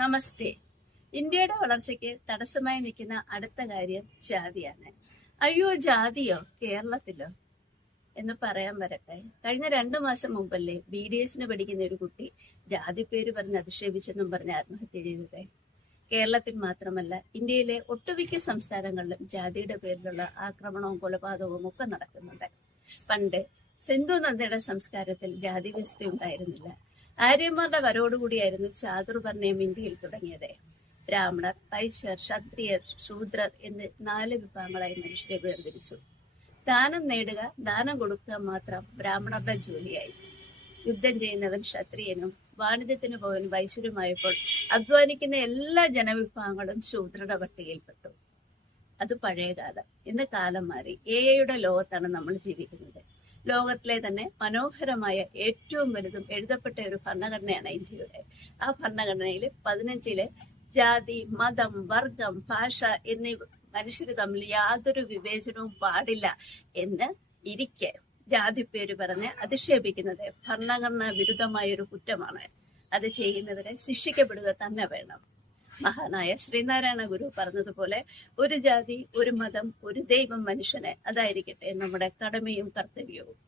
നമസ്തേ. ഇന്ത്യയുടെ വളർച്ചയ്ക്ക് തടസ്സമായി നിൽക്കുന്ന അടുത്ത കാര്യം ജാതിയാണ്. അയ്യോ, ജാതിയോ കേരളത്തിലോ എന്ന് പറയാൻ വരട്ടെ. കഴിഞ്ഞ 2 മാസം മുമ്പല്ലേ BDSന് പഠിക്കുന്ന ഒരു കുട്ടി ജാതി പേര് പറഞ്ഞ് അധിക്ഷേപിച്ചെന്നും പറഞ്ഞ് ആത്മഹത്യ ചെയ്തത്. കേരളത്തിൽ മാത്രമല്ല, ഇന്ത്യയിലെ ഒട്ടുമിക്ക സംസ്ഥാനങ്ങളിലും ജാതിയുടെ പേരിലുള്ള ആക്രമണവും കൊലപാതകവും ഒക്കെ നടക്കുന്നുണ്ട്. പണ്ട് സിന്ധു നദിയുടെ സംസ്കാരത്തിൽ ജാതി വ്യവസ്ഥ ഉണ്ടായിരുന്നില്ല. ആര്യന്മാരുടെ വരവോടുകൂടിയായിരുന്നു ചാതുർവർണ്ണയം ഇന്ത്യയിൽ തുടങ്ങിയത്. ബ്രാഹ്മണർ, വൈശ്യർ, ക്ഷത്രിയർ, ശൂദ്രർ എന്ന് 4 വിഭാഗങ്ങളായി മനുഷ്യരെ വേർതിരിച്ചു. ദാനം നേടുക, ദാനം കൊടുക്കുക മാത്രം ബ്രാഹ്മണരുടെ ജോലിയായി. യുദ്ധം ചെയ്യുന്നവൻ ക്ഷത്രിയനും വാണിജ്യത്തിന് പോകാൻ വൈശ്യരുമായപ്പോൾ അധ്വാനിക്കുന്ന എല്ലാ ജനവിഭാഗങ്ങളും ശൂദ്രരുടെ പട്ടികയിൽപ്പെട്ടു. അത് പഴയകാലം. ഇന്ന് കാലം മാറി. AI ലോകത്താണ് നമ്മൾ ജീവിക്കുന്നത്. ലോകത്തിലെ തന്നെ മനോഹരമായ ഏറ്റവും വലുതും എഴുതപ്പെട്ട ഒരു ഭരണഘടനയാണ് ഇന്ത്യയുടെ. ആ ഭരണഘടനയിൽ 15 ജാതി, മതം, വർഗം, ഭാഷ എന്നീ മനുഷ്യർ തമ്മിൽ യാതൊരു വിവേചനവും പാടില്ല എന്ന് ഇരിക്കെ ജാതി പേര് പറഞ്ഞ് അധിക്ഷേപിക്കുന്നത് ഭരണഘടനാ വിരുദ്ധമായ ഒരു കുറ്റമാണ്. അത് ചെയ്യുന്നവരെ ശിക്ഷിക്കപ്പെടുക തന്നെ വേണം. മഹാനായ ശ്രീനാരായണ ഗുരു പറഞ്ഞതുപോലെ, ഒരു ജാതി, ഒരു മതം, ഒരു ദൈവം മനുഷ്യന്. അതായിരിക്കട്ടെ നമ്മുടെ കടമയും കർത്തവ്യവും.